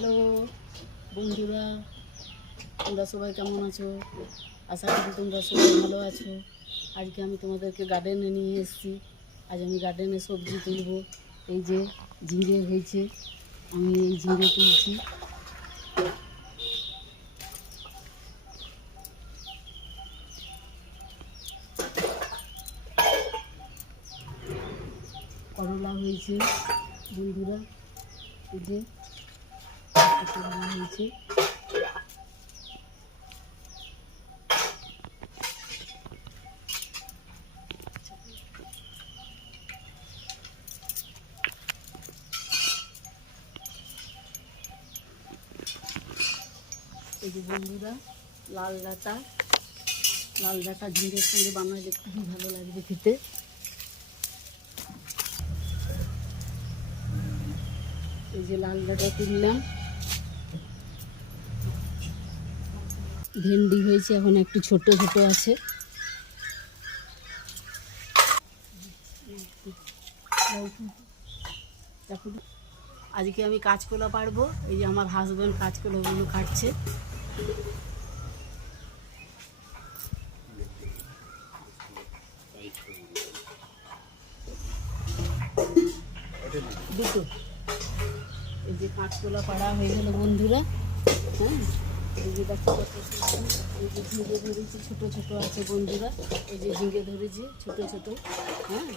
Hello বন্ধুরা, তোমরা সবাই কেমন আছো? আশা করি তোমরা সবাই ভালো আছো। আজকে আমি তোমাদেরকে গার্ডেনে নিয়ে এসেছি। আজ আমি গার্ডেনে সবজি তুলব। এই যে ঝিঙে হয়েছে, আমি এই ঝিঙে তুলছি। করলা হয়েছে বন্ধুরা, এই যে করলা হয়েছে। এই যে বন্ধুরা, লাল ডাঁটা ঝিঙের সঙ্গে বানালে খুবই ভালো লাগবে খেতে। এই যে লাল ডাঁটা তুললাম। ভেন্ডি হয়েছে, এখন একটু ছোট ছোট আছে। দেখুন, আজকে আমি কাঁচকলা পারবো। এই যে আমার হাজব্যান্ড কাঁচকলাগুলো কাটছে। দুটো এই যে কাঁচকলা পাড়া হয়ে গেল বন্ধুরা। হ্যাঁ, এই যে দেখো কত সুন্দর। এই যে ঝিঙে ধরেছি, ছোট ছোট আছে বন্ধুরা। এই যে ঝিঙে ধরেছি ছোট ছোট। হ্যাঁ,